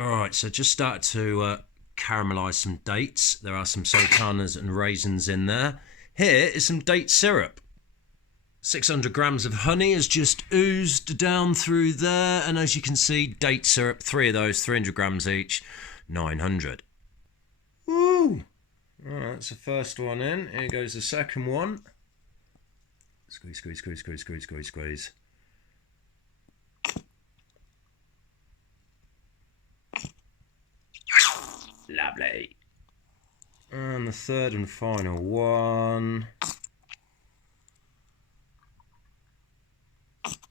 All right, so just started to caramelize some dates. There are some sultanas and raisins in there. Here is some date syrup. 600 grams of honey has just oozed down through there, and as you can see, date syrup, 3 of those, 300 grams each, 900. Woo! All right, that's the first one in. Here goes the second one. Squeeze, squeeze, squeeze, squeeze, squeeze, squeeze, squeeze. Lovely. And the third and final one.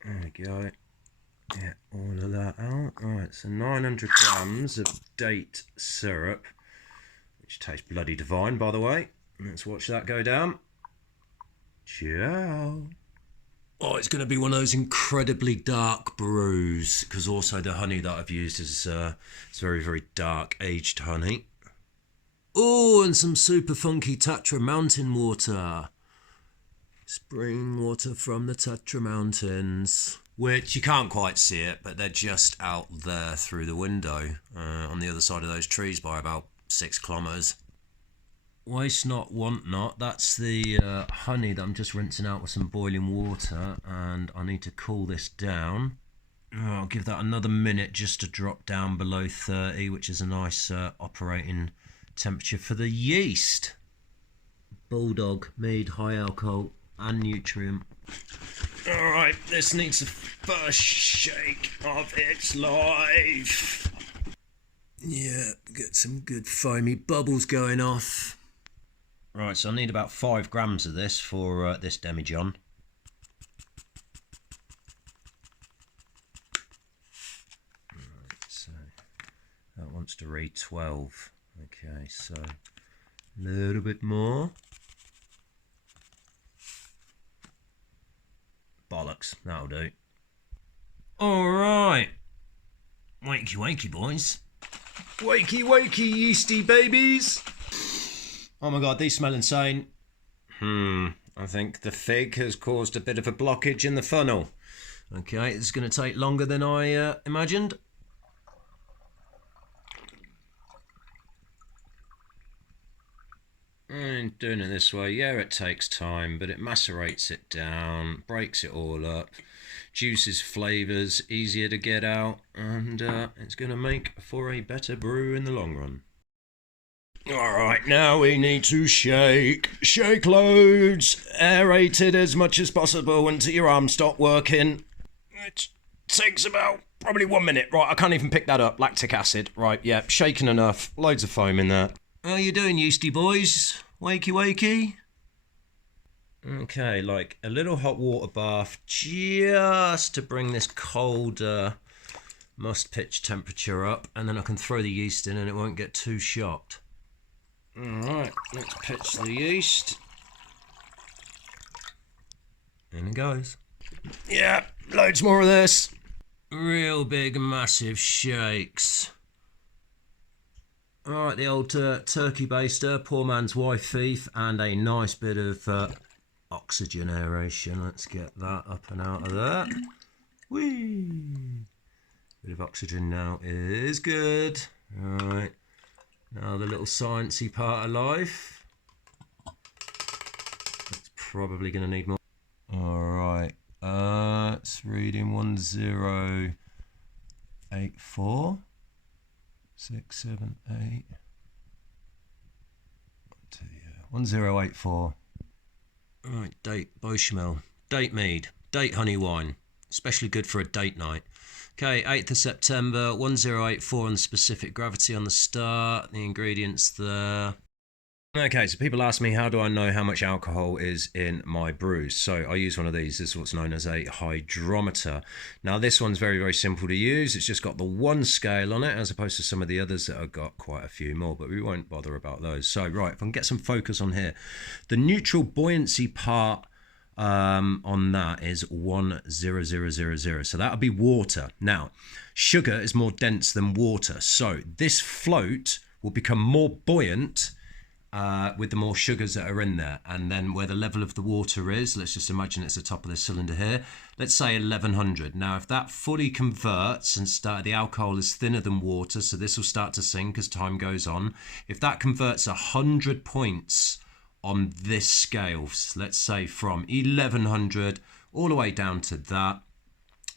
There we go. Get all of that out. Right, so 900 grams of date syrup, which tastes bloody divine, by the way. Let's watch that go down. Ciao. Oh, it's going to be one of those incredibly dark brews, because also the honey that I've used is it's very, very dark aged honey. Oh, and some super funky Tatra mountain water. Spring water from the Tatra Mountains. Which you can't quite see it, but they're just out there through the window on the other side of those trees by about 6 kilometres. Waste not, want not. That's the honey that I'm just rinsing out with some boiling water, and I need to cool this down. I'll give that another minute just to drop down below 30, which is a nice operating temperature for the yeast. Bulldog, Mead, high alcohol and nutrient. All right, this needs the first shake of its life. Yeah, get some good foamy bubbles going off. Right, so I need about 5 grams of this for this demijohn. Right, so that wants to read 12. Okay, so a little bit more. Bollocks, that'll do. Alright. Wakey wakey, boys. Wakey wakey, yeasty babies. Oh my god, these smell insane. I think the fig has caused a bit of a blockage in the funnel. Okay, it's going to take longer than I imagined. And doing it this way, yeah, it takes time, but it macerates it down, breaks it all up, juices, flavours, easier to get out, and it's going to make for a better brew in the long run. Alright, now we need to shake. Shake loads. Aerate it as much as possible until your arms stop working. It takes about probably 1 minute. Right, I can't even pick that up. Lactic acid. Right, yeah, shaken enough. Loads of foam in there. How you doing, yeasty boys? Wakey wakey? Okay, like a little hot water bath just to bring this cold must pitch temperature up, and then I can throw the yeast in and it won't get too shocked. Alright, let's pitch the yeast. In it goes. Yeah, loads more of this. Real big, massive shakes. Alright, the old turkey baster, poor man's wife thief, and a nice bit of oxygen aeration. Let's get that up and out of there. Whee! Bit of oxygen now is good. Alright. Now the little sciencey part of life. It's probably going to need more. Alright, it's reading 1084. 6, 7, 8. 1084. Alright, date Beauchamel. Date mead. Date honey wine. Especially good for a date night. Okay, 8th of September, 1084 on the specific gravity on the start. The ingredients there. Okay, so people ask me, how do I know how much alcohol is in my brews? So I use one of these. This is what's known as a hydrometer. Now this one's very, very simple to use. It's just got the 1 scale on it, as opposed to some of the others that have got quite a few more, but we won't bother about those. So right, if I can get some focus on here. The neutral buoyancy part on that is 10000. So that'll be water. Now, sugar is more dense than water. So this float will become more buoyant with the more sugars that are in there. And then where the level of the water is, let's just imagine it's the top of the cylinder here. Let's say 1100. Now, if that fully converts and the alcohol is thinner than water, so this will start to sink as time goes on. If that converts 100 points on this scale, let's say from 1100 all the way down to that,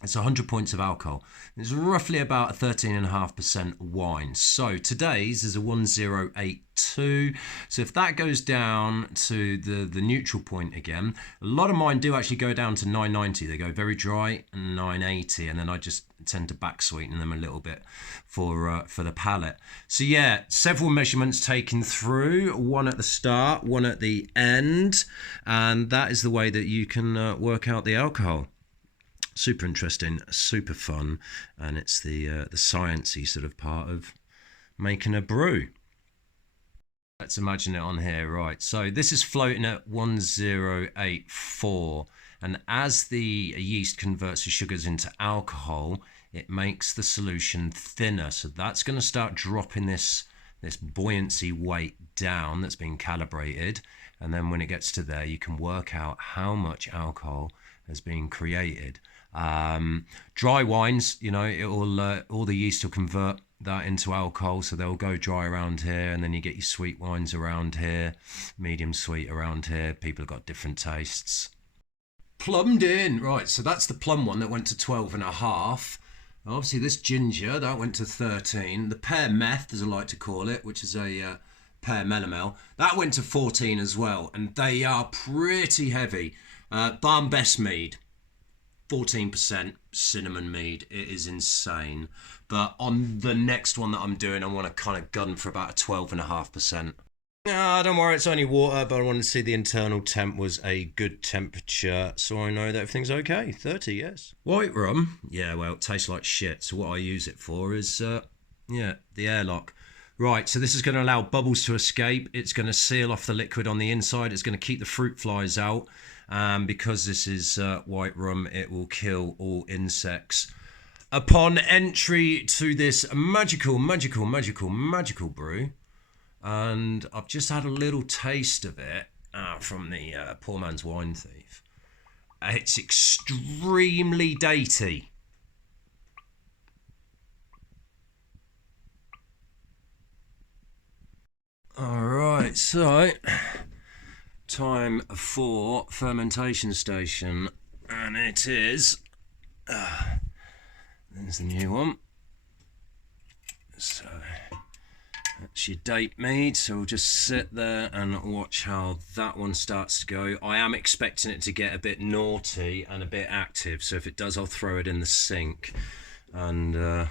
it's 100 points of alcohol. It's roughly about a 13.5% wine. So today's is a 1082. So if that goes down to the neutral point again, a lot of mine do actually go down to 990. They go very dry and 980, and then I just tend to back sweeten them a little bit for the palate. So yeah, several measurements taken through, one at the start, one at the end, and that is the way that you can work out the alcohol. Super interesting, super fun, and it's the sciencey sort of part of making a brew. Let's imagine it on here, right? So this is floating at 1084, and as the yeast converts the sugars into alcohol, it makes the solution thinner. So that's going to start dropping this buoyancy weight down that's been calibrated, and then when it gets to there, you can work out how much alcohol has been created. Dry wines, you know, it will all the yeast will convert that into alcohol, so they'll go dry around here, and then you get your sweet wines around here, medium sweet around here. People have got different tastes. Plumbed in, right? So that's the plum one that went to 12.5. Obviously, this ginger that went to 13. The pear meth, as I like to call it, which is a pear melomel, that went to 14 as well, and they are pretty heavy. Barn Best Mead, 14% cinnamon mead. It is insane. But on the next one that I'm doing, I want to kind of gun for about a 12.5%. Don't worry, it's only water, but I wanted to see the internal temp was a good temperature, so I know that everything's okay. 30, yes. White rum, yeah, well, it tastes like shit, so what I use it for is, the airlock. Right, so this is going to allow bubbles to escape. It's going to seal off the liquid on the inside. It's going to keep the fruit flies out. Because this is white rum, it will kill all insects. Upon entry to this magical brew, and I've just had a little taste of it from the Poor Man's Wine Thief. It's extremely datey. All right, so time for fermentation station, and it is there's the new one. So that's your date mead, so we'll just sit there and watch how that one starts to go. I am expecting it to get a bit naughty and a bit active, so if it does, I'll throw it in the sink. And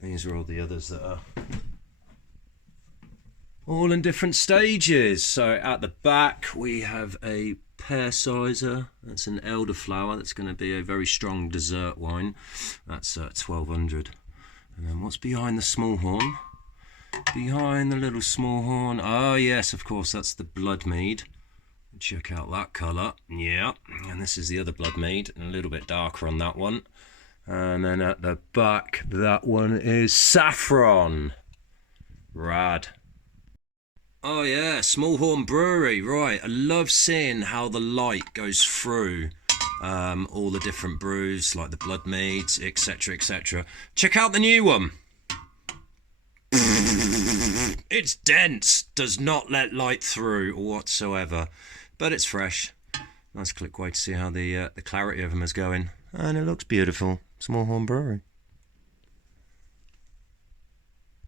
these are all the others that are all in different stages. So at the back we have a pear sizer. That's an elderflower. That's going to be a very strong dessert wine. That's 1200. And then what's behind the small horn? Behind the little small horn, oh yes, of course, that's the blood mead. Check out that colour. Yeah, and this is the other blood mead, and a little bit darker on that one. And then at the back, that one is saffron. Rad. Oh yeah, Small Horn Brewery, right. I love seeing how the light goes through all the different brews, like the blood meads, etc, etc. Check out the new one. It's dense, does not let light through whatsoever, but it's fresh. Nice quick way to see how the clarity of them is going, and it looks beautiful. Small Horn Brewery.